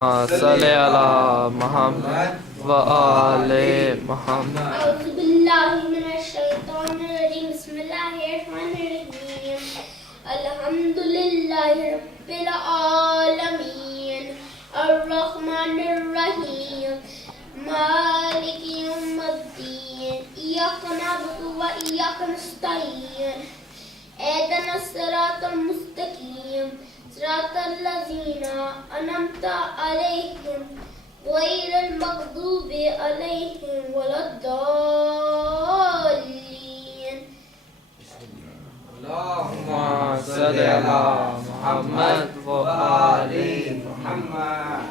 صل علی محمد وآل محمد. أعوذ بالله من الشيطان الرجيم. بسم الله الرحمن الرحيم. الحمد لله رب العالمين الرحمن الرحيم مالك يوم الدين إياك نعبد وإياك نستعين اهدنا الصراط المستقيم صراط الذين أنعمت عليهم غير المغضوب عليهم ولا الضالين. اللهم صل على محمد وآل محمد.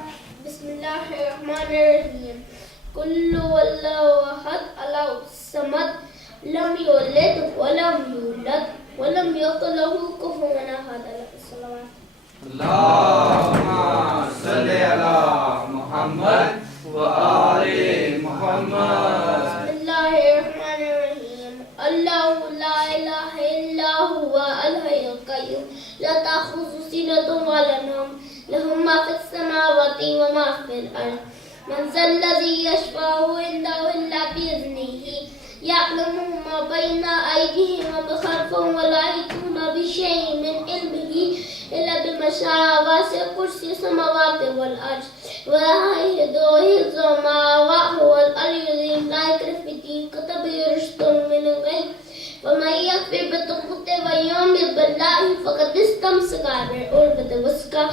بسم الله الرحمن الرحيم. قل هو الله أحد الله الصمد لم يلد ولم يولد ولم يكن له كفوا أحد. الصلوات. اللهم صل على محمد وآل محمد. بسم الله الرحمن الرحيم. الله لا إله إلا هو الحي القيوم لا تأخذه سنة ولا نوم له ما في السماوات وما في الأرض. من ذا الذي يشفع عنده إلا بإذنه يعلم ما بين أيديهم وما خلفهم ولا يحيطون بشيء من علمه إلا بما شاء. وسع كرسي السماوات والأرض ولا يؤوده حفظهما وهو العلي العظيم. لا يكره في الدين كتب رشد من الغيب ومن يكفر بالطاغوت ويؤمن بالله فقد استمسك بالعروة الوثقى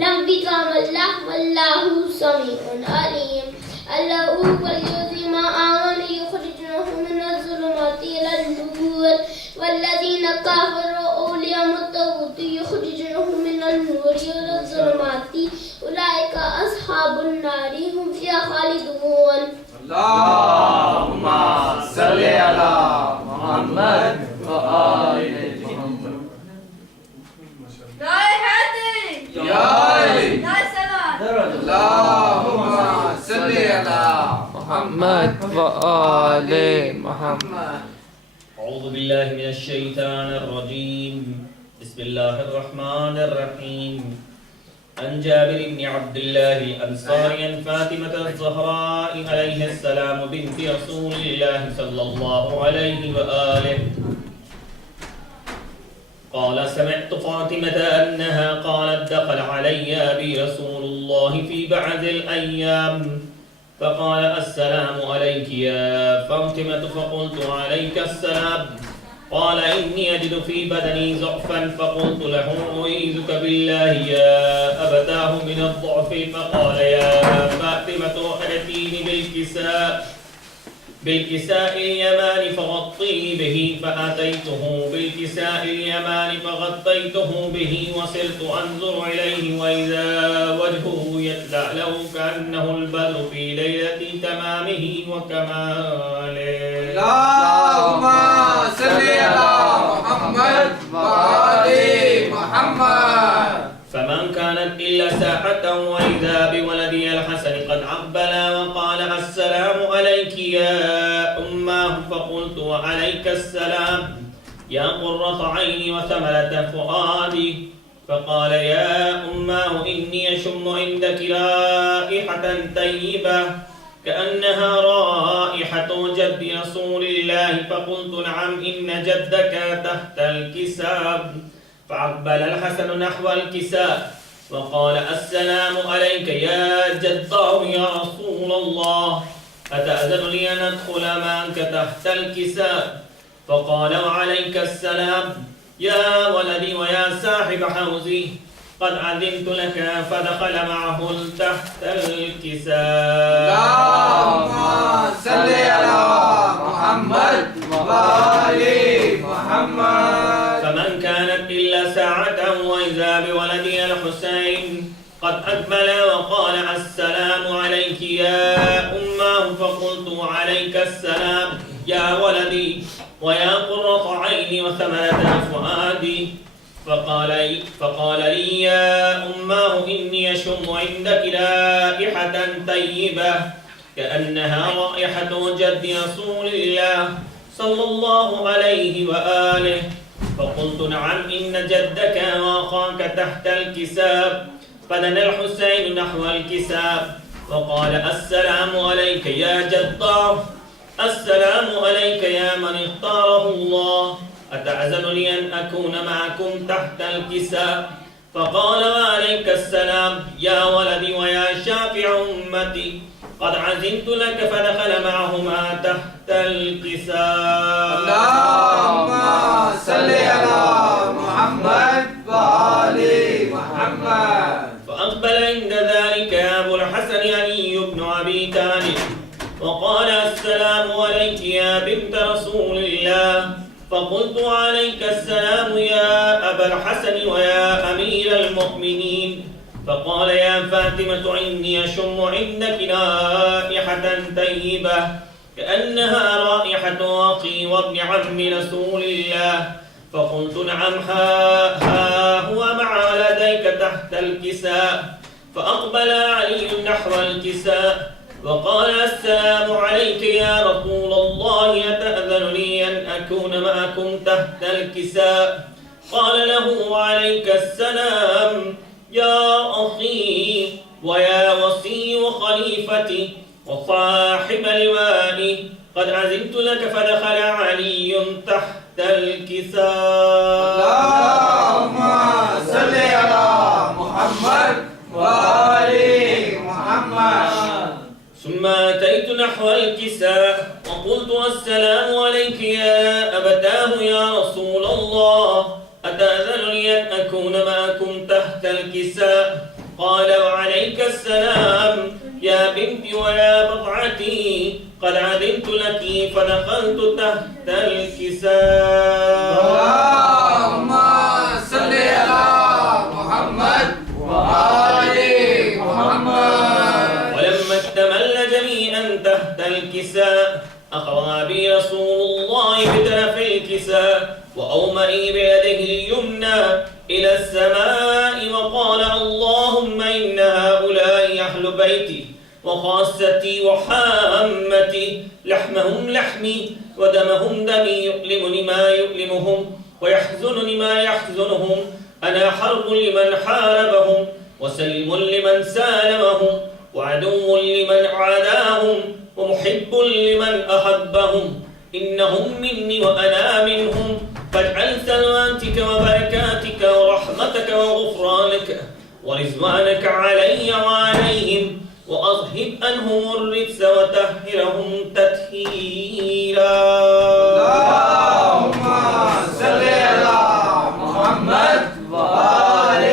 لا انفصام له والله سميع عليم. الله هو الذي ما آمن يخرجهم من الظلمات إلى النور والذين كفروا أولياءهم الطاغوت يخرجونهم من النور إلى الظلمات أولئك أصحاب النار هم فيها خالدون. اللهم صل على محمد وآل محمد. ناي هادي يا علي. ناي سلام اللهم صل على محمد وآل محمد. أعوذ بالله من الشيطان الرجيم. بسم الله الرحمن الرحيم. عن جابر بن عبد الله الأنصاري عن فاطمة الزهراء عليه السلام بنت رسول الله صلى الله عليه وآله قال سمعت فاطمة أنها قالت دخل علي أبي رسول الله في بعض الأيام فقال السلام عليك يا فاطمة فقلت عليك السلام. قال إني أجد في بدني ضعفا فقلت له أعيذك بالله يا أبتاه من الضعف. فقال يا فاطمة أتيني بالكساء اليمان فغطيني به. فأتيته بالكساء اليمان فغطيته به وصرت أنظر إليه وإذا وجهه يطلع له كأنه البدر في ليلة تمامه وكماله. اللهم صل على محمد وآل محمد. فمن كانت إلا ساعة وإذا بولدي الحسن قد أقبل وقال السلام عليك يا أماه. فقلت وعليك السلام يا قرة عيني وثمرة فؤادي. فقال يا أماه إني أشم عندك رائحة طيبة كأنها رائحة جد رسول الله. فقلت نعم إن جدك تحت الكساء. فأقبل الحسن نحو الكساء وقال السلام عليك يا جداه يا رسول الله أتأذن لي أن أدخل معك تحت الكساء. فقال وعليك السلام يا ولدي ويا صاحب حوزي قد أذنت لك. فدخل معه تحت الكساء. اللهم صل على محمد وآل محمد. فمن كانت إلا ساعة وإذا بولدي الحسين قد أقبل وقال السلام عليك يا أماه. فقلت وعليك السلام يا ولدي ويا قرة عيني وثمرة فؤادي. فقال لي يا أماه إني أشم عندك رائحة طيبة كأنها رائحة جد رسول الله صلى الله عليه وآله. فقلت نعم إن جدك وأخاك تحت الكساء. فدنا الحسين نحو الكساء وقال السلام عليك يا جدار، السلام عليك يا من اختاره الله، أتعزن لي أن أكون معكم تحت الكساء؟ فقال وعليك السلام يا ولدي ويا شافع أمتي، قد عزمت لك، فدخل معهما تحت الكساء. اللهم صل على محمد وآل محمد. فأقبل عند ذلك أبو الحسن علي بن أبي طالب وقال السلام عليك يا بنت رسول الله. فقلت عليك السلام يا أبا الحسن ويا أمير المؤمنين. فقال يا فاطمة إني أشم عندك رائحة طيبة كأنها رائحة أخي وابن عم رسول الله. فقلت نعم، ها هو مع ولديك تحت الكساء. فأقبل علي نحو الكساء وقال السلام عليك يا رسول الله، أتأذن لي أن أكون معكم تحت الكساء؟ قال له وعليك السلام يا أخي ويا وصي وخليفتي وصاحب لوائي، قد عزمت لك. فدخل علي تحت الكساء. اللهم صل على محمد وآل محمد. ثم أتيت نحو الكساء وقلت السلام عليك يا أبتاه يا رسول الله، أتأذن لي أن أكون معكم تحت الكساء؟ قال وعليك السلام يا بنتي ويا بضعتي، قد عدمت لك. فدخلت تحت الكساء. اللهم صل على محمد وآل محمد. ولما اشتمل جميعا تحت الكساء أخذ بي رسول الله بطرف الكساء وأومأ بيده اليمنى إلى السماء وقال اللهم إن هؤلاء أهل بيتي وخاصتي وحامتي، لحمهم لحمي ودمهم دمي، يؤلمني ما يؤلمهم ويحزنني ما يحزنهم. أنا حرب لمن حاربهم وسلم لمن سالمهم وعدو لمن عاداهم ومحب لمن أحبهم. إنهم مني وأنا منهم، فاجعل سلواتك وبركاتك ورحمتك وغفرانك ورضوانك علي وعليهم، وأذهب عنهم الرجس وطهرهم تطهيرا. اللهم صل على محمد وآل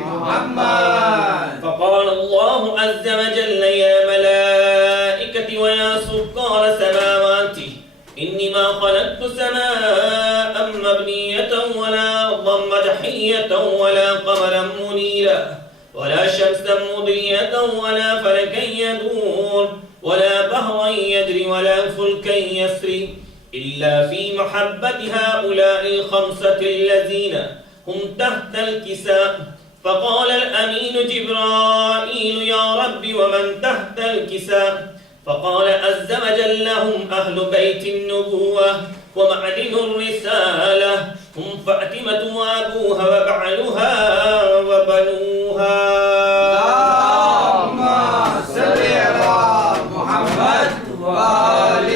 محمد. فقال الله عز وجل يا ملائكتي ويا سكار سماواتي، إني ما خلقت سماء مبنية ولا أرضا مدحية ولا قمرا منيرا ولا شمسا مضية ولا فلكا يدور ولا بحرا يجري ولا فلكا يسري إلا في محبة هؤلاء الخمسة الذين هم تحت الكساء. فقال الأمين جبرائيل يا رب ومن تحت الكساء؟ فقال عز وجل هم أهل بيت النبوة ومعدن الرسالة، هم فاطمة وأبوها وبعلها وبنوها. اللهم صل على محمد وآل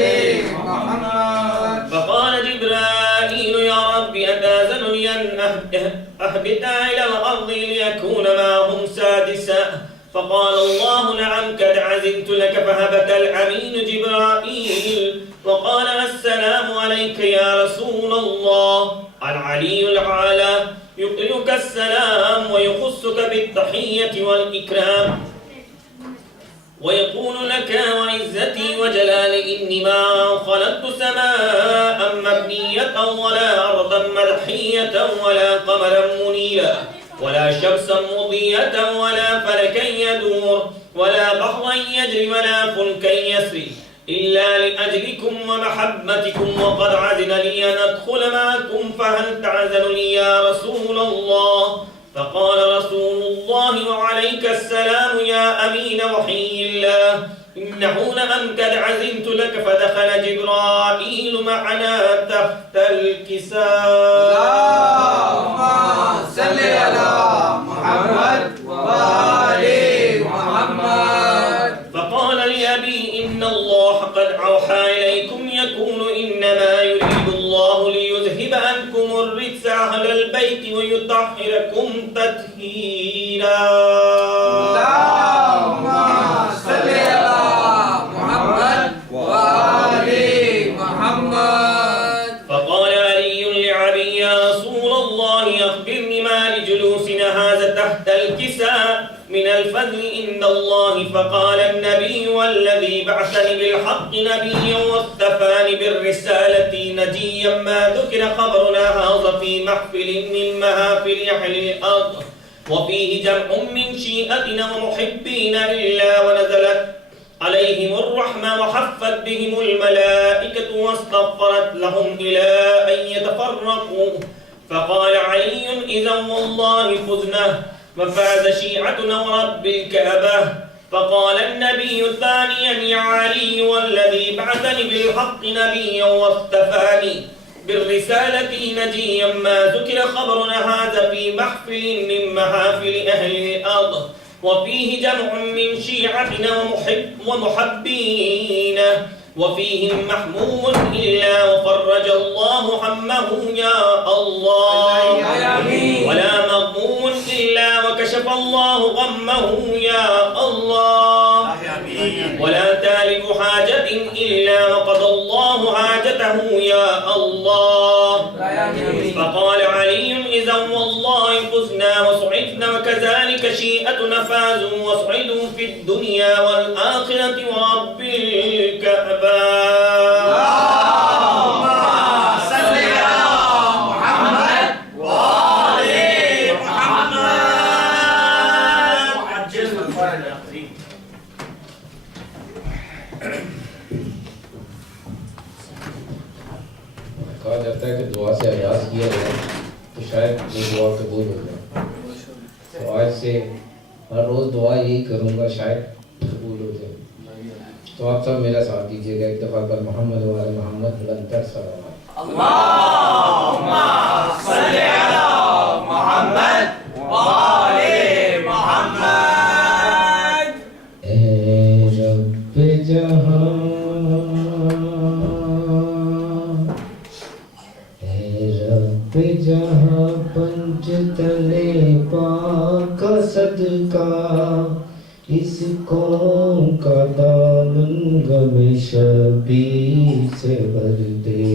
محمد. فقال جبرائيل يا رب أتأذن لي أن أهبط إلى الأرض ليكون معهم سادسا؟ فقال الله نعم قد عزمت لك. فهبط الأمين جبرائيل وقال السلام عليك يا رسول الله. العلي الأعلى يقرئك السلام ويخصك بالتحية والإكرام ويقول لك وعزتي وجلالي إني ما خلقت سماء مبنية ولا أرضا مدحية ولا قمرا منيرا ولا شمسا مضية ولا فلكا يدور ولا بحرا يجري ولا فلكا يسري إلا لأجلكم ومحبتكم، وقد عزن لي أن أدخل معكم، فهل تعزن لي يا رسول الله؟ فقال رسول الله وعليك السلام يا أمين وحي الله، إنه لأن قد عزمت لك. فدخل جبرائيل معنا تحت الكساء. اللهم صل على محمد إن الله قد أوحى إليكم يكون إنما يريد الله ليذهب عنكم الرجس أهل البيت ويطهركم تطهيرا. اللهم صل على محمد وآل محمد. فقال علي لعلي يا رسول الله أخبرني ما لجلوسنا هذا تحت الكساء من الفضل عند الله. فقال النبي والذي بعثني بالحق نبيا واصطفاني بالرسالة نجيا ما ذكر خبرنا هذا في محفل من محافل أهل الأرض وفيه جمع من شيئتنا ومحبين إلا ونزلت عليهم الرحمة وحفت بهم الملائكة واستغفرت لهم إلى أن يتفرقوا. فقال علي إذا والله فزنا وفاز شيعتنا ورب الكعبة. فقال النبي ثانيا يا علي والذي بعثني بالحق نبيا واصطفاني بالرسالة نجيا ما ذكر خبرنا هذا في محفل من محافل أهل الأرض وفيه جمع من شيعتنا ومحبين وفيهم محموم إلا وفرج الله همه يا الله ولا مغموم إلا وكشف الله غمه يا الله ولا تالك حاجة إلا وقضى الله حاجته يا الله. فقال علي إذا والله فزنا وسعدنا وكذلك شيئتنا فازوا وسعدوا في الدنيا والآخرة ورب الكعبة. اللهم صل على محمد وآل محمد. عجل بالفرج يا أخي. کہا جاتا ہے کہ دعا سے آغاز کیا جائے تو شاید وہ دعا قبول ہو جائے. تو آج سے ہر روز دعا یہی کروں گا شاید قبول ہو جائے. تو آپ سب میرا ساتھ دیجیے گا ایک دفعہ پر محمد وآل محمد بلندر سلامات. اللهم صل على محمد وآل محمد. اے رب جہاں جہاں پنج تلے پاک صدقہ اس قوم کا دامن غم شبیر سے بھر دے.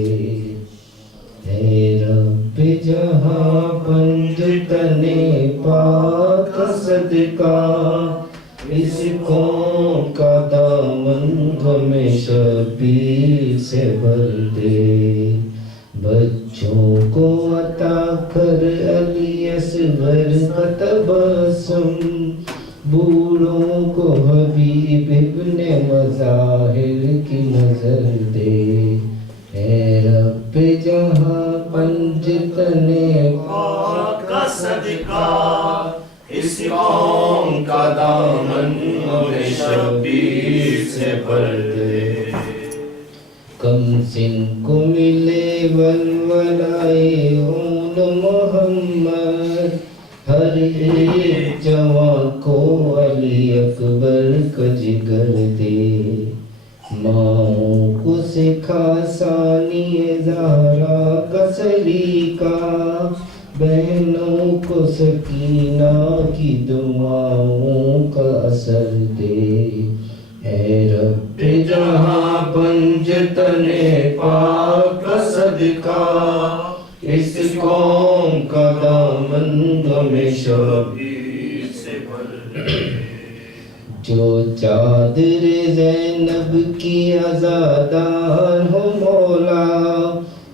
اے رب جہاں پنج تلے پاک صدقہ اس قوم کا دامن غم شبیر سے بھر دے. بچوں کو عطا کر علی اصغر کا تبسم بوڑھوں کو حبیب ابن مظاہر کی نظر دے. اے رب جہاں پنج تنے پاک کا صدقہ اس قوم کا دامن غم شبیر سے بھر دے. کم سن کو ملے ولولائے اون محمد ہر ایک جوان کو علی اکبر کا جگر دے. ماں کو سکھا ثانی زہرا کا سلیقہ بہنوں کو سکینہ کی دعاؤں کا اثر دے. اے رب جہاں پنج تنے پاک کا صدقہ اس قوم کا دامن غم شبیر سے بھر دے. جو چادر زینب کی عزادار ہو مولا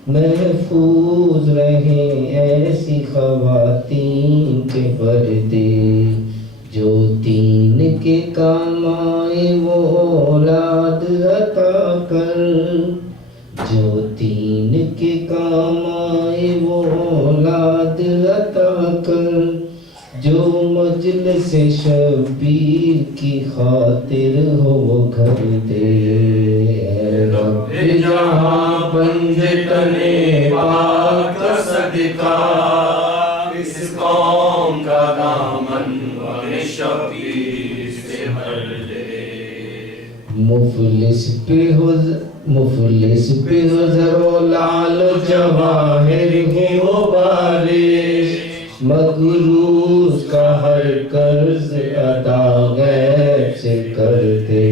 محفوظ رہیں ایسی خواتین کے پردے. جو دین کے کام آئے وہ اولاد عطا کر جو دین کے کام آئے وہ اولاد عطا کر جو مجلس شبیر کی خاطر ہو وہ گھر دے. اے رب جہاں پنج تنے پاک کا صدقہ اس قوم کا دامن غم شبیر سے بھر دے. مفلس پہ ہو زر و لال و جواہر کی وہ بارش، مقروض کا ہر قرض ادا غیب سے کرتے،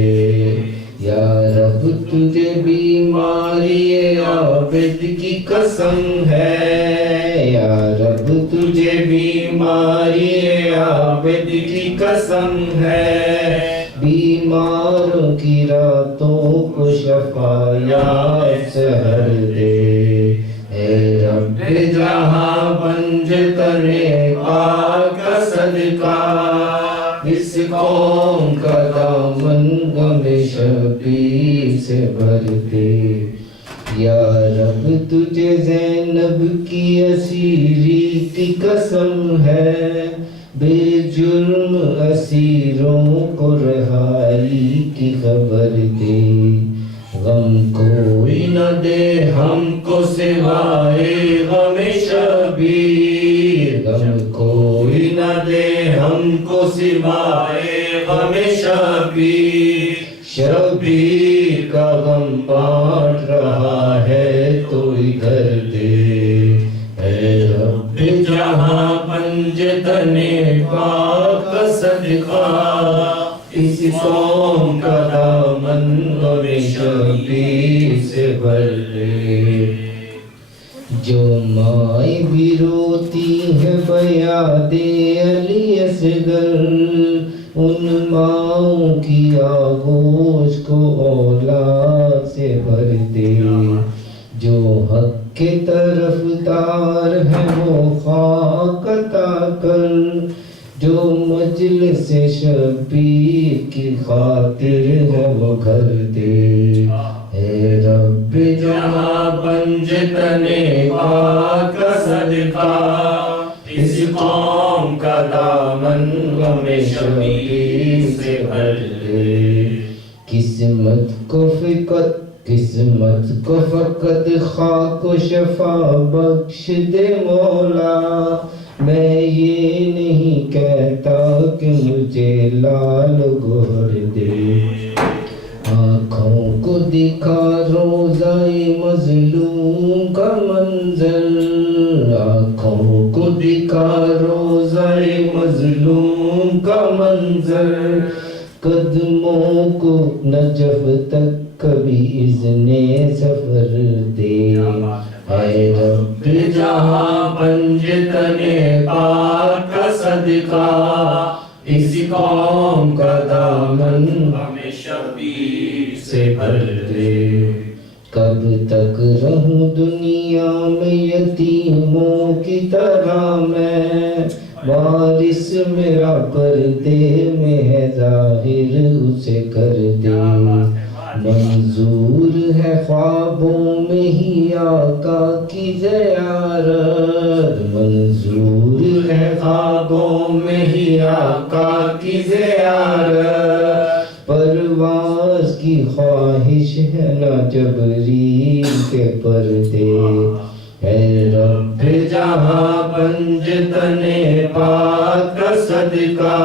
یا رب تجھے بیماری عابد کی قسم ہے، یا رب تجھے بیماری عابد کی قسم ہے، بیماروں کی راتوں کو شفا یا سحر دے، اے رب جہاں بنج تنے پاک کا صدقہ، اس قوم کا دامن غم شبیر سے بھر دے، یا رب تجھے زینب کی اسیری کی قسم ہے، بے جرم اسیروں کو رہائی کی خبر دے، غم کوئی نہ دے ہم کو سوائے غم شبیر، غم کوئی نہ دے ہم کو سوائے غم شبیر، شبیر کا غم بانٹ رہا ہے تو ادھر دے، اے رب جہاں پنج تنے پاک کا صدقہ، اس قوم کا دامن غم شبیر سے بھر دے، جو مائیں بھی روتی ہیں بیاد علی اصغر، ان ماؤں کی آغوش کو اولاد سے بھر دے، جو حق کی طرف دار ہے وہ خاک عطا کر، جو مجلس شبیر کی خاطر ہے وہ گھر دے، اے رب جہاں بنج تنے پاک کا صدقہ، اس قوم کا دامن غم شبیر سے بھر دے، قسمت کو فقط خاک و شفا بخش دے مولا، میں یہ نہیں کہتا کہ مجھے لال گہر دے، آنکھوں کو دکھا روزۂ مظلوم کا منظر، آنکھوں کو دکھا روزۂ مظلوم کا منظر، قدموں کو نجف تک کبھی اذن سفر دے، اے رب جہاں بنج تنے پاک کا صدقہ، اس قوم کا دامن غم شبیر سے بھر دے، کب تک رہوں دنیا میں یتیموں کی طرح میں، وارث میرا پردے میں ہے ظاہر اسے کر دے، منظور ہے خوابوں میں ہی آقا کی زیارت، منظور ہے خوابوں میں ہی آقا کی زیارت، پرواز کی خواہش ہے نہ جبریل کے پردے، اے رب جہاں بنج تنے پاک کا صدقہ،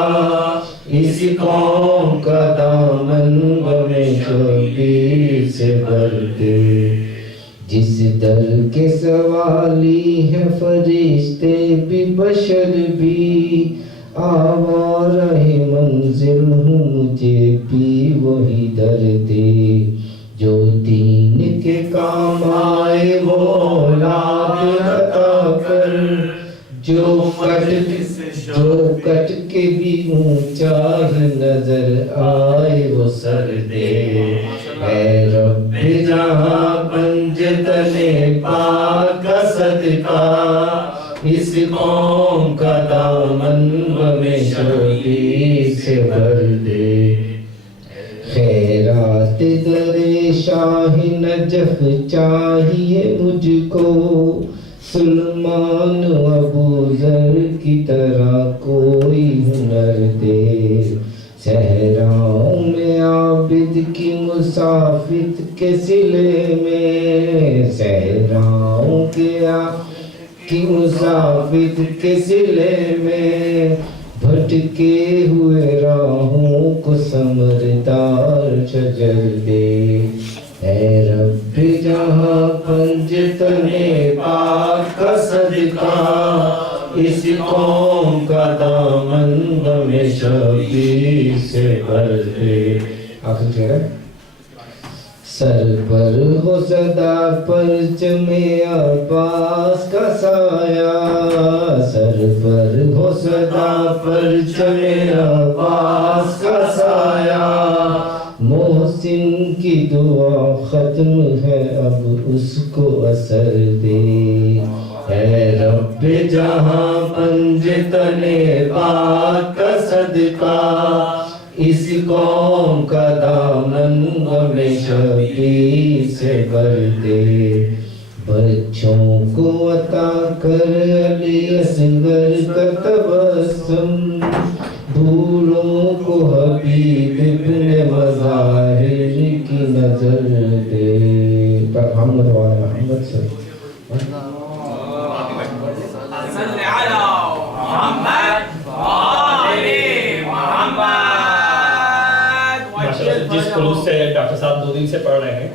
اس قوم کا دامن غم شبیر سے بھر دے، جس در کے سوالی ہے فرشتے بھی بشر بھی، آوارہ منزل ہوں مجھے بھی وہی در دے، جو دین کے کام آئے وہ اولاد عطا کر، جو کٹ کے بھی اونچا ہی نظر آئے وہ سر دے، اے رب جہاں بنج تنے پاک کا صدقہ، اس قوم کا دامن غم شبیر سے بھر دے، خیرات در شاہ نجف چاہیے مجھ کو، سلمان ابو ذر کی طرح کوئی ہنر دے، صحراؤں میں عابد کی مسافت کے سلے میں، صحراؤں کی مسافت کے سلے میں، بھٹکے ہوئے راہوں کو سمردار شجر دے اے رب جہاں پنج تنے پاک کا صدقہ اس قوم کا دامن غم شبیر سے بھر دے. آخر چہرہ سر پر ہو صدا پرچم عباس کا سایہ سر پر ہو صدا پرچم عباس کا سایہ محسن کی دعا ختم ہے اب اس کو اثر دے اے رب جہاں پنج تنے پاک کا صدقہ اس قوم کا دامن غم شبیر سے بھر دے. بچوں کو عطا کر علی اصغر کا تبسم بوڑھوں کو حبیب ابن مظاہر کی نظر دے. محمد وعلی محمد صلی صل على محمد وآل محمد. جس خلوص سے ڈاکٹر صاحب 2 دن سے پڑھ رہے ہیں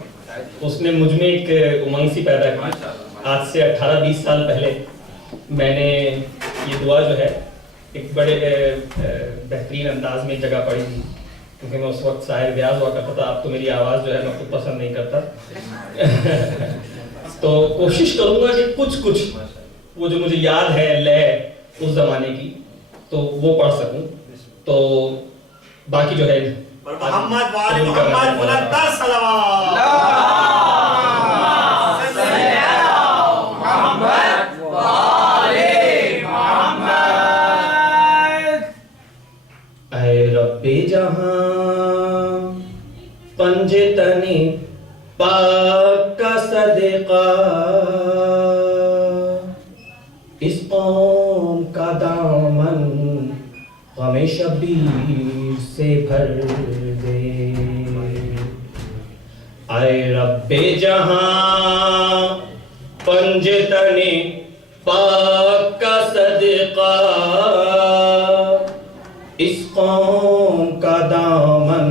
اس نے مجھ میں ایک امنگ سی پیدا کی. آج سے 18-20 سال پہلے میں نے یہ دعا جو ہے ایک بڑے بہترین انداز میں ایک جگہ پڑھی تھی کیونکہ میں اس وقت ساحل ریاض ہوا کرتا تھا. اب تو میری آواز جو ہے میں خود پسند نہیں کرتا تو کوشش کروں گا کہ کچھ وہ جو مجھے یاد ہے لے اس زمانے کی تو وہ پڑھ سکوں. تو باقی جو ہے محمد وآل محمد بلندتر صلوات. اے رب جہاں پنج تنے پاک کا صدقہ اس قوم کا دامن غم شبیر سے بھر دے. اے رب جہاں پنج تنے پاک کا صدقہ اس قوم کا دامن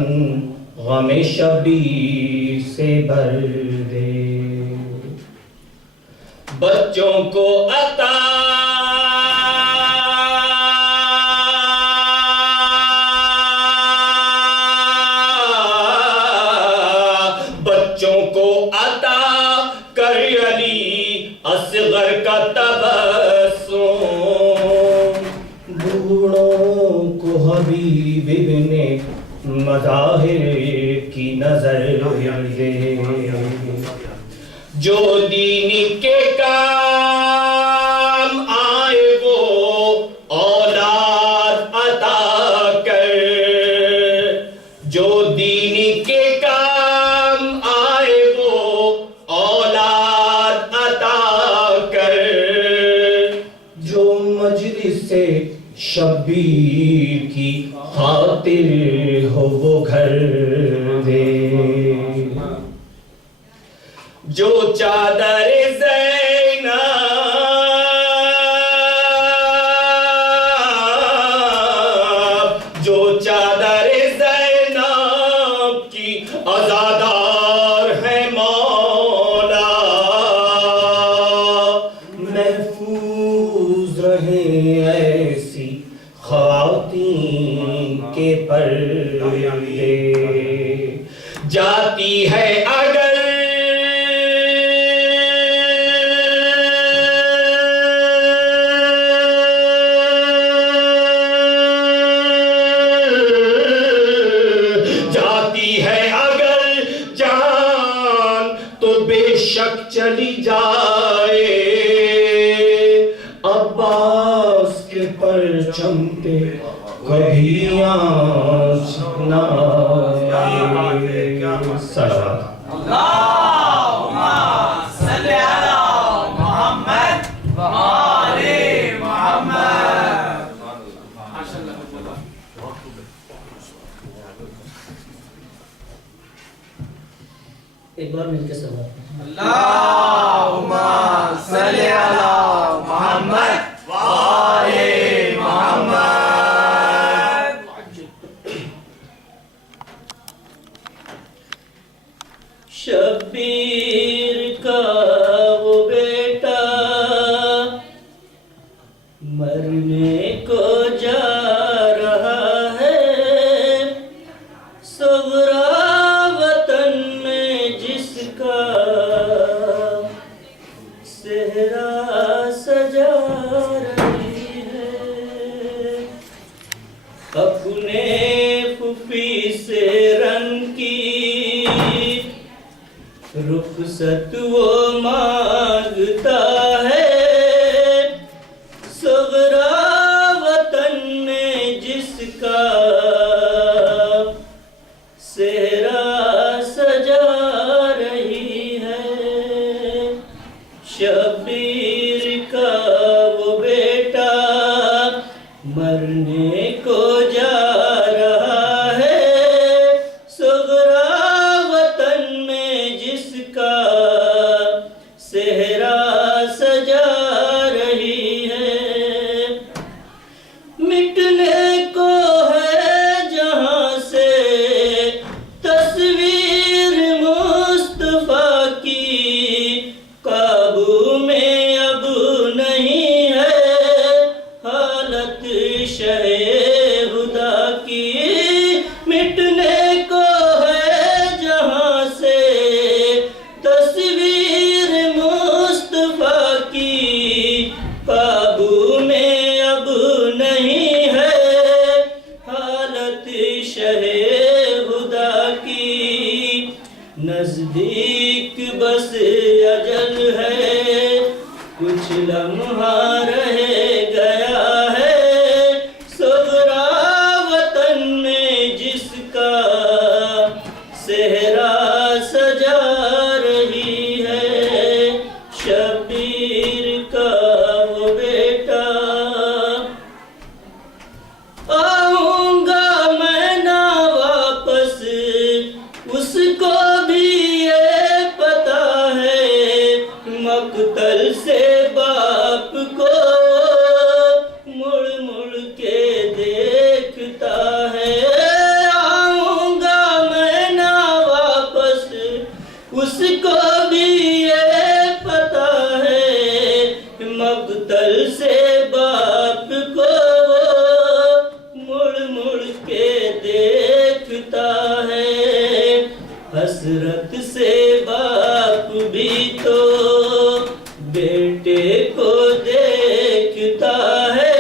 غم شبیر سے بھر دے. بچوں کو عطا کر علی اصغر کا تبسم بوڑھوں کو حبیب ابن مظاہر کی نظر دے. جو دین کے کام آئے وہ اولاد عطا کر جو دین کے کام آئے وہ اولاد عطا کر جو مجلس شبیر کی خاطر ہو وہ گھر دے. جو چادر زینب کی عزادار ہے مولا محفوظ رہے ایسی خواتین کے پردے. جاتی ہے اگر شک چلی جائے عباس کے پرچم پہ کبھی آنچ نہ آئے. اللہم صل علی محمد وآل محمد. ایک بار مل کے سلام. اللہم صل علی محمد وآل محمد. شبیر کا وہ بیٹا مرنے کو جا رہا ہے، صغرا وطن میں جس کا صحرا سجا رہی ہے، اپنے پھوپھی سے رنگ کی رخصت وہ مانگتا ہے، صغرا وطن میں جس کا صحرا سجا رہی ہے، شبیر کا وہ بیٹا مرنے کو جا رہا ہے، صغرا وطن میں جس کا صحرا سجا رہی ہے، مٹنے کو ہے جہاں سے تصویر مصطفیٰ کی، قابو میں اب نہیں ہے حالت شہ خدا کی، مٹنے کو ہے جہاں سے تصویر مصطفیٰ کی، قابو میں اب نہیں ہے حالت شہ خدا کی، نزدیک بس اجل ہے، کچھ لمحہ رہ گیا ہے، صغرا وطن میں جس کا صحرا سجا رہی ہے، شبیر کا وہ بیٹا آؤں گا میں نہ واپس، اس کو بھی یہ پتا ہے، مقتل سے باپ کو مڑ مڑ کے دیکھتا ہے، آؤں گا میں نہ واپس، اس کو بھی یہ پتا ہے، مقتل سے باپ کو مڑ مڑ کے دیکھتا ہے، حسرت سے باپ بھی تو بیٹے کو دیکھتا ہے،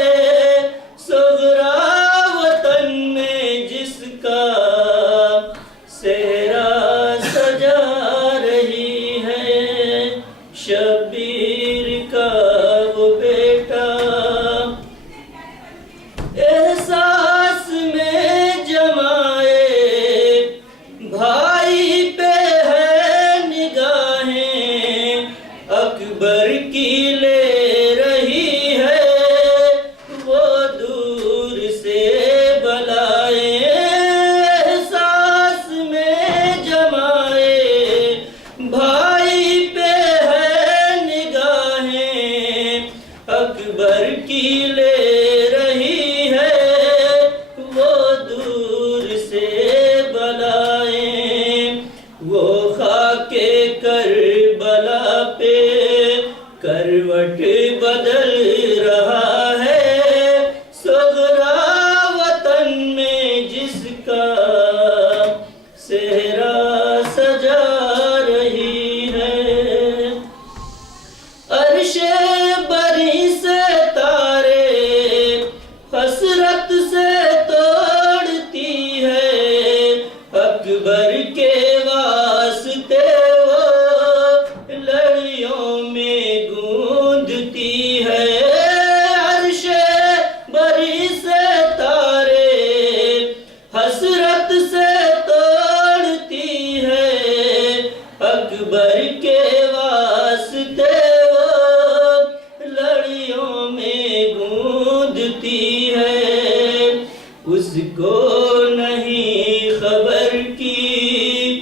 صغرا وطن میں جس کا صحرا سجا رہی ہے، شبیر کا وہ بیٹا احساس میں جمائے بھائی پہ ہے نگاہیں، اکبر کی لے رہی ہے وہ دور سے بلائیں، احساس میں جمائے بھائی پہ ہے نگاہیں، اکبر کی لے رہی ہے وہ دور سے بلائیں، وہ خاک کربلا پہ کروٹ بدل رہا ہے، صغرا وطن میں جس کا صحرا سجا رہی ہے، عرش بری سے تارے حسرت سے توڑتی ہے، اکبر کے واسطے وہ لڑیوں میں گوندتی ہے، عرش بری سے تارے حسرت سے توڑتی ہے، اکبر کے واسطے وہ لڑیوں میں گوندتی ہے، اس کو نہیں خبر کی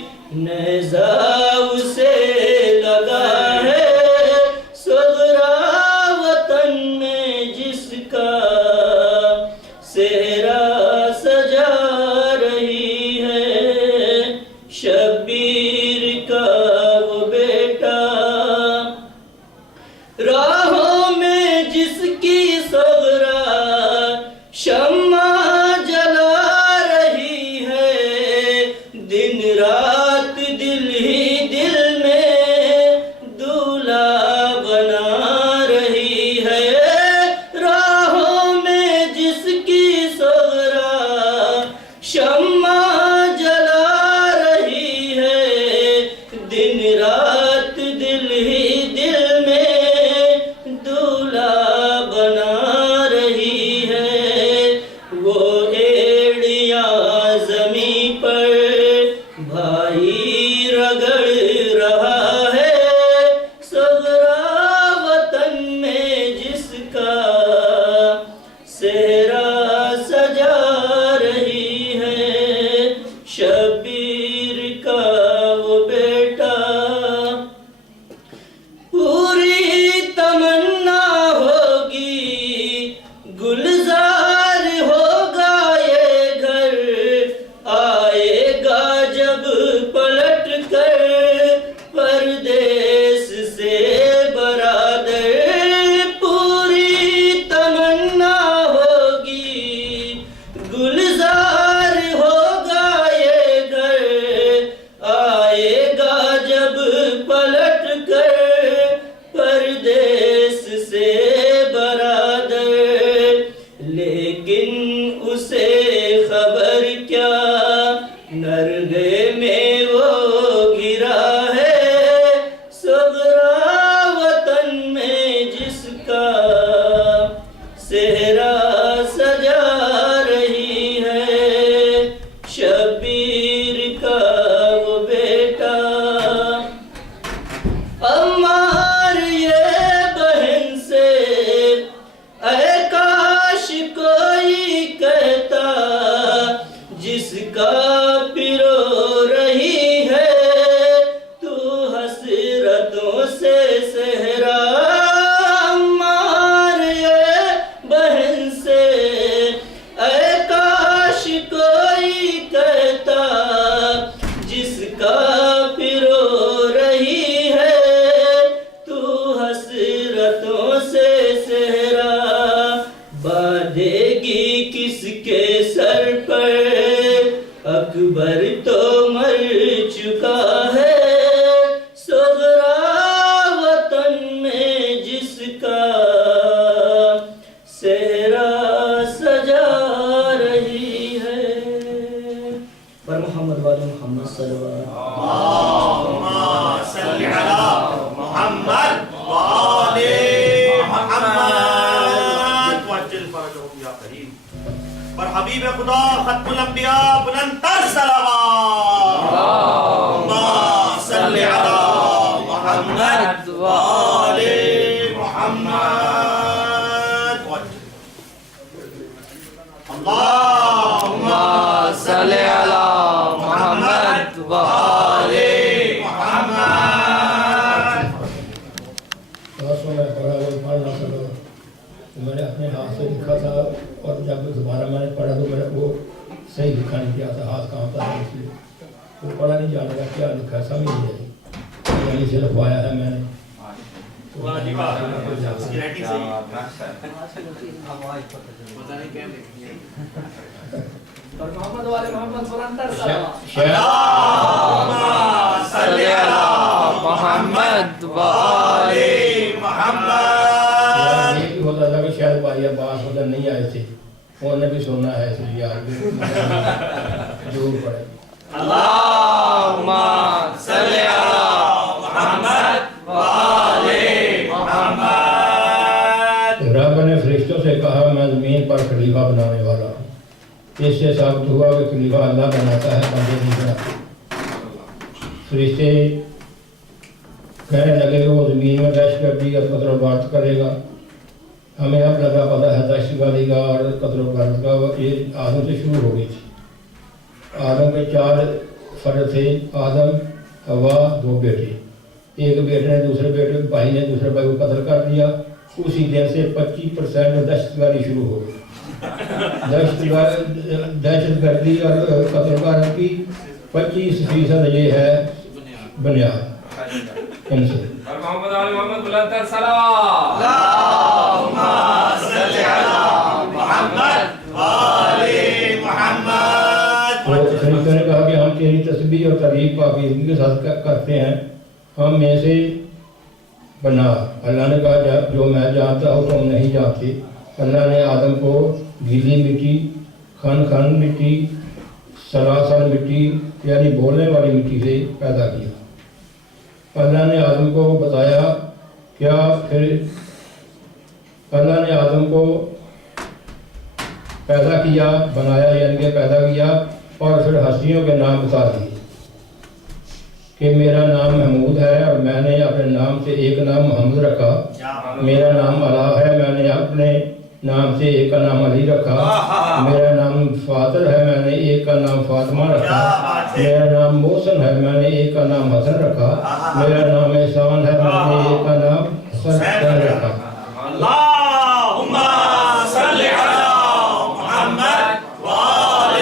دن رات دل ہی دل میں دولہا بنا رہی ہے، راہوں میں جس کی صغرا شمع جلا رہی ہے، دن رات دل ہی دل میں دولہا بنا رہی ہے، وہ ایڑیاں زمیں پر بھائی رگڑ رہا ہے، صغرا وطن میں جس کا صحرا سجا رہی ہے، شبیر کا وہ بیٹا پوری تمنا ہوگی، گلزار ہوگا یہ گھر، آئے گا جب پلٹ کر پردیس سے برادر، پوری تمنا ہوگی، گلزار ہوگا یہ گھر، آئے گا جب پلٹ کر پردیس سے برادر، لیکن اسے خبر کیا نرگے میں وہ گرا ہے، صغرا وطن میں جس کا صحرا سجا رہی ہے، شبیر کا وہ بیٹا عمار یہ بہن سے اے کاش کوئی کہتا، جس کا پرو رہی ہے تو حسرتوں سے صحرا، عمار یہ بہن سے اے کاش کوئی کہتا، جس کا پرو رہی ہے تو حسرتوں سے صحرا، باندھے گی کس کے سر پر، اکبر تو مر چکا ہے، صغرا وطن میں جس کا صحرا سجا رہی ہے، پر محمد والے محمد صلی اللہ علیہ وسلم۔ اللهم صل على محمد وآل محمد وعجل فرجهم یا کریم، پر حبیب خدا ختم الانبیاء بلند تر صلوات، اللهم صل على محمد وآل محمد وعجل، اللهم صل على محمد وآل محمد۔ پرسوں میں پڑھا وہ پڑھنا چلو، میں نے اپنے ہاتھ سے لکھا تھا، اور جب دوبارہ میں نے پڑھا تو میں نے وہ صحیح لکھا نہیں کیا تھا، ہاتھ کانپتا تھا، اس لیے وہ پڑھا نہیں جانے کا کیا لکھا سمجھ نہیں آئی، یعنی سے لکھوایا ہے میں نے۔ واہ جی واہ، اس کی رائٹنگ صحیح اور محمد والے محمد بلندر اللهم صل على محمد وآل محمد۔ یہ بھی ہوتا تھا کہ شاید بھائی عباس ادھر نہیں آئے تھے، انہوں نے بھی سننا ہے، اس لیے آگے ضرور پڑھے۔ اللهم صل على محمد وآل محمد۔ رب نے فرشتوں سے کہا میں زمین پر خلیفہ بنانے والا ہوں، اس سے ثابت ہوا کہ خلیفہ اللہ بناتا ہے، بندے نہیں بناتے۔ فرشتے کہنے لگے کہ وہ زمین میں دہشت گردی اور قتل و غارت کرے گا، ہمیں اب لگا پتہ ہے دہشت گردی کا اور قتل و غارت کا، یہ آدم سے شروع ہو گئی تھی۔ آدم کے 4 فرد تھے، آدم، حوا، 2 بیٹے، ایک بیٹے نے دوسرے بیٹے بھائی نے دوسرے بھائی کو قتل کر دیا، اسی دن سے 25% دہشت گردی شروع ہو گئی۔ دہشت گردی اور قتل و غارت کی 25% یہ ہے بنیاد ان سے۔ اور محمد علی محمد بلندر صلوات، اللهم صل على محمد وآل محمد۔ تو شریف نے کہا کہ ہم تیری تسبیح اور تعریف پاکیزگی کے ساتھ کرتے ہیں، ہم میں سے بنا۔ اللہ نے کہا جو میں جانتا ہوں تم نہیں جانتے۔ اللہ نے آدم کو گیلی مٹی، خن مٹی، سلاسل مٹی یعنی بولنے والی مٹی سے پیدا کیا۔ اللہ نے آدم کو بتایا کیا، پھر اللہ نے آدم کو پیدا کیا، بنایا یعنی کہ پیدا کیا، اور پھر ہستیوں کے نام بتا دیے کہ میرا نام محمود ہے اور میں نے اپنے نام سے ایک نام محمد رکھا، میرا نام علا ہے میں نے اپنے نام سے ایک کا نام علی رکھا، میرا نام فاطر ہے میں نے ایک کا نام فاطمہ رکھا، میرا نام محسن ہے میں نے ایک کا نام حسن رکھا، میرا نام احسان ہے میں نے ایک کا نام حسن رکھا۔ اللہم صلی علی محمد وآل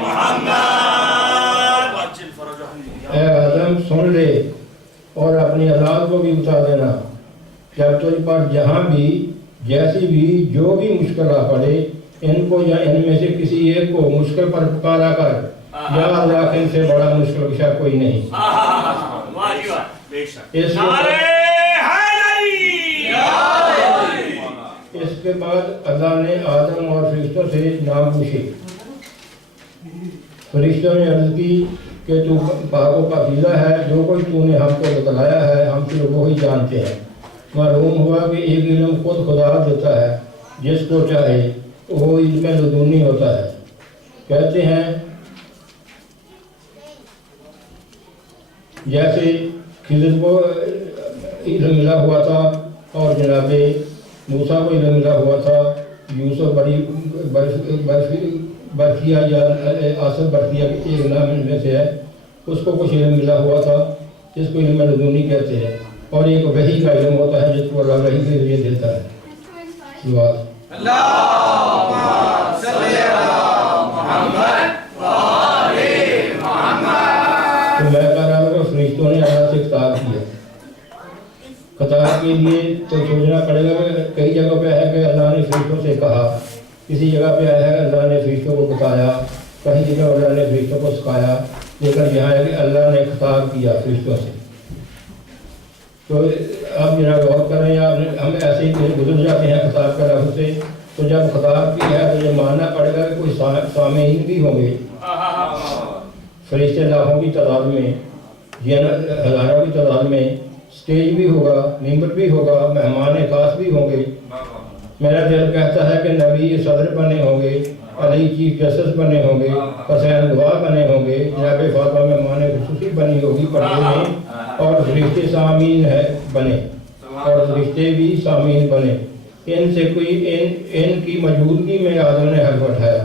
محمد وعجل فرجهم۔ اے آدم سن لے اور اپنی اولاد کو بھی بتا دینا، جب تجھ پر جہاں بھی جیسی بھی جو بھی مشکل آ پڑے، ان کو یا ان میں سے کسی ایک کو مشکل پر پکارا کر، یا اللہ ان سے بڑا مشکل کشا کوئی نہیں۔ اس کے بعد اللہ نے آدم اور فرشتوں سے نام پوچھے۔ فرشتوں نے عرض کی کہ تو پاک و پاکیزہ ہے، جو کوئی تو نے ہم کو بتلایا ہے ہم صرف وہی جانتے ہیں۔ معلوم ہوا کہ ایک علم خود خدا دیتا ہے، جس کو چاہے وہ علم لدنی ہوتا ہے۔ کہتے ہیں جیسے خضر کو علم ملا ہوا تھا اور جناب موسیٰ کو علم ملا ہوا تھا، یوسف برقیہ یا آصف برقیہ کے ایک نام میں سے ہے، اس کو کچھ علم ملا ہوا تھا جس کو علم لدنی کہتے ہیں، اور ایک وحی کا علم ہوتا ہے جس کو اللہ وحی کے ذریعے دیتا ہے۔ دعا اللہم صلی علی محمد وآل محمد۔ تو میں کہہ رہا ہوں کہ فرشتوں نے اللہ سے خطاب کیا۔ خطاب کے لیے تو سوچنا پڑے گا کہ کئی جگہ پہ ہے کہ اللہ نے فرشتوں سے کہا، کسی جگہ پہ ہے اللہ نے فرشتوں کو بتایا، کہیں جگہ اللہ نے فرشتوں کو سکھایا، لیکن یہاں ہے کہ اللہ نے خطاب کیا فرشتوں سے۔ تو آپ ذرا غور کریں، ہم ایسے ہی گزر جاتے ہیں خطاب کا لفظ سے، تو جب خطاب کی ہے تو یہ ماننا پڑے گا کہ کوئی سامعین بھی ہوں گے، فرشتے لاکھوں کی تعداد میں یا ہزاروں کی تعداد میں، اسٹیج بھی ہوگا، ممبر بھی ہوگا، مہمان خاص بھی ہوں گے۔ میرا دل کہتا ہے کہ نبی صدر بنے ہوں گے، علی چیف جسٹس بنے ہوں گے، حسین گواہ بنے ہوں گے، جناب فاطمہ مہمان خصوصی بنی ہوگی پردے میں، اور فرشتے سامعین بنے، اور فرشتے بھی سامعین بنے۔ ان سے کوئی ان کی موجودگی میں آدم نے حلف اٹھایا،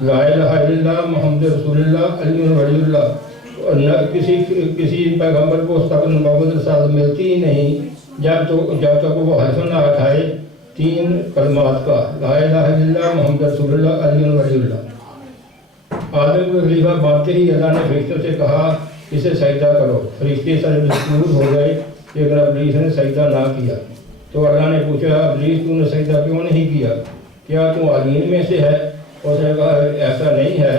لا الہ الا اللہ محمد رسول اللہ علی ولی اللہ۔ نہ کسی پیغمبر کو اس تک نبوت رسالت ملتی ہی نہیں جب تک وہ حلف نہ اٹھائے تین کلمات کا، لا الہ الا اللہ محمد رسول اللہ علی ولی اللہ۔ آدم کو خلیفہ بانٹتے ہی اللہ نے فرشتوں سے کہا اسے سجدہ کرو۔ فرشتے سر مسرور ہو گئے لیکن ابلیس نے سجدہ نہ کیا۔ تو اللہ نے پوچھا ابلیس تو نے سجدہ کیوں نہیں کیا، کیا تو عالین میں سے ہے؟ اس نے کہا ایسا نہیں ہے،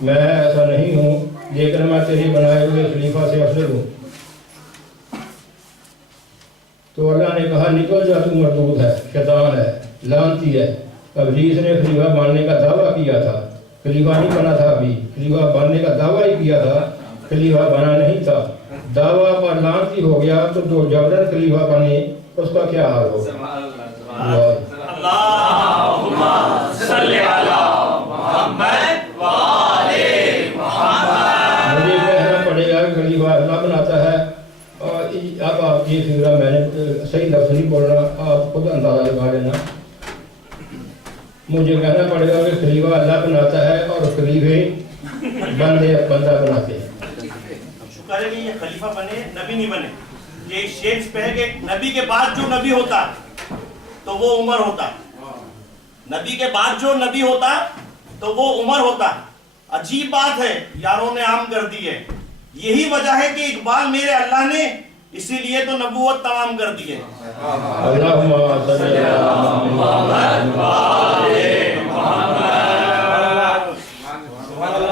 میں ایسا نہیں ہوں، لیکن میں تیرے بنائے ہوئے خلیفہ سے افضل ہوں۔ تو اللہ نے کہا نکل جا، تو مردود ہے، شیطان ہے، لعنتی ہے۔ ابلیس نے خلیفہ بننے کا دعویٰ کیا تھا، خلیفہ نہیں بنا تھا، ابھی خلیفہ بننے کا دعویٰ ہی کیا تھا، خلیفہ بنا نہیں تھا۔ دعویٰ پر لعنتی ہو گیا تو جو جبرن خلیفہ بنے اس کا کیا حال ہوگا؟ اللہم صلی علی محمد وآل محمد۔ مجھے کہنا پڑے گا کہ خلیفہ اللہ بناتا ہے، اور اب آپ یہ فکرہ میں نے صحیح لفظ نہیں بول رہا، آپ خود اندازہ لگا لینا۔ مجھے کہنا پڑے گا کہ خلیفہ اللہ بناتا ہے اور خلیفے بندہ بناتے ہیں۔ شکر ہے کہ یہ خلیفہ بنے، نبی نہیں بنے۔ یہ شیخ پہ ہے کہ نبی کے بعد جو نبی ہوتا تو وہ عمر ہوتا، نبی کے بعد جو نبی ہوتا تو وہ عمر ہوتا۔ عجیب بات ہے، یاروں نے عام کر دی ہے۔ یہی وجہ ہے کہ اقبال میرے اللہ نے اسی لیے تو نبوت تمام کر دی ہے۔ اللہم صلی علی محمد محمد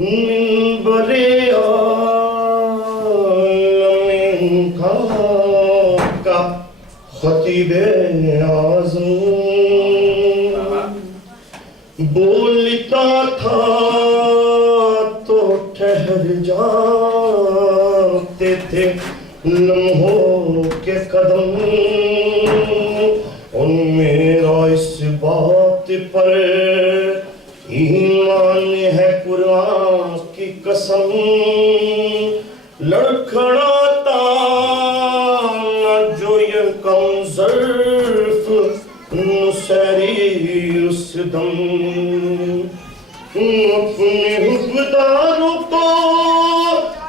منبر عالم کا خطیب اعظم بولتا تھا تو ٹھہر جاتے تھے لمحوں کے قدم ان میرا اس بات پر ایمان ہے قرآن کی قسم لڑکھڑاتا نہ جو یہ کم ظرف نصیری اس دم اپنے حقداروں کو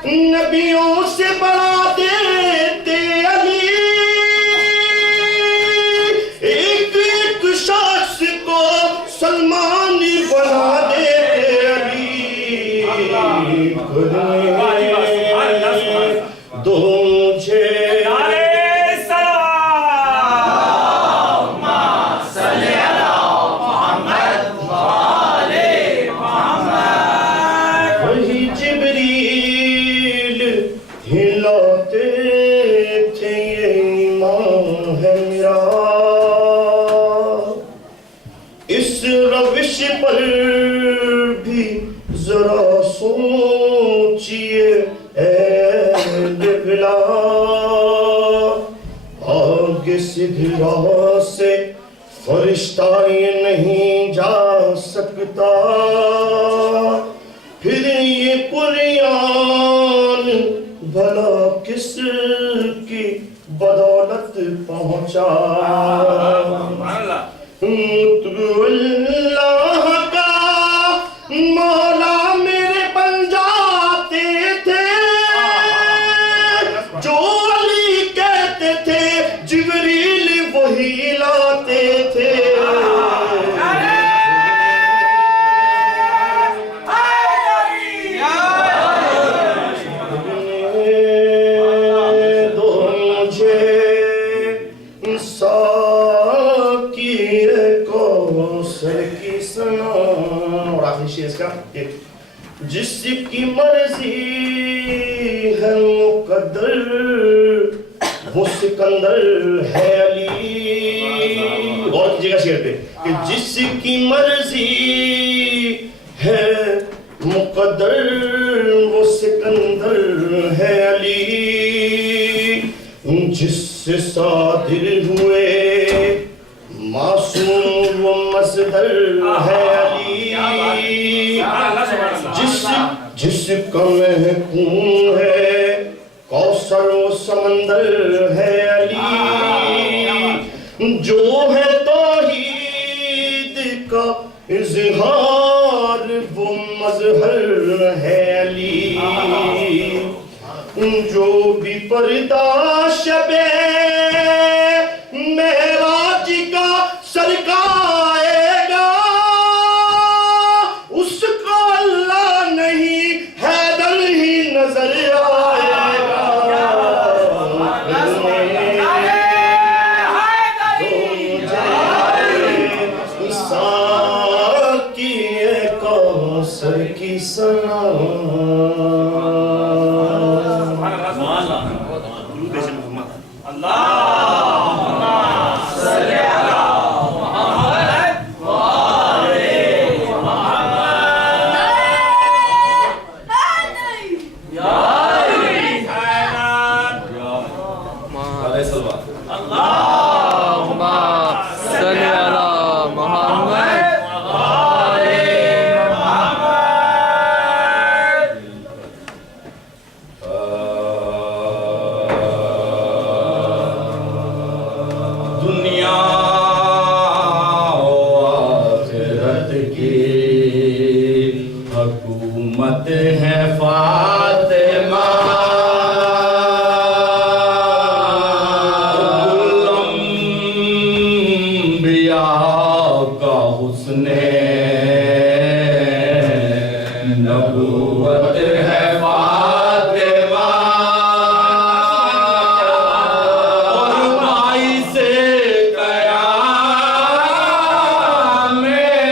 نبیوں سے بڑھا دیتے علی ایک ایک شخص کو سلمان بنا دیتے علی دو مجھے پر بھی ذرا سوچئے اہل بلا آگے سیدھی راہ سے فرشتہ یہ نہیں جا سکتا پھر یہ قرآن بھلا کس کی بدولت پہنچا اللہ کا مولا میرے بن جاتے تھے جو علی کہتے تھے جبریل وہی لاتے تھے جس کی مرضی ہے مقدر وہ سکندر ہے علی غور کیجئے گا شعر پہ کہ جس کی مرضی ہے مقدر وہ سکندر ہے علی جس سے صادر ہوئے معصوم و مصدر ہے علی جس کا محکوم ہے کوثر و سمندر ہے علی جو ہے توحید کا اظہار وہ مظہر ہے علی جو بھی پردہ شب معراج کا سرکائے گا اس کو اللہ نہیں حیدر ہی نظر آئے گا ساقی کوثر کی ثنا حکومت ہے فاطمہ الانبیاء کا حسن نبوت ہے فاطمہ اور بھائی سے قیام میں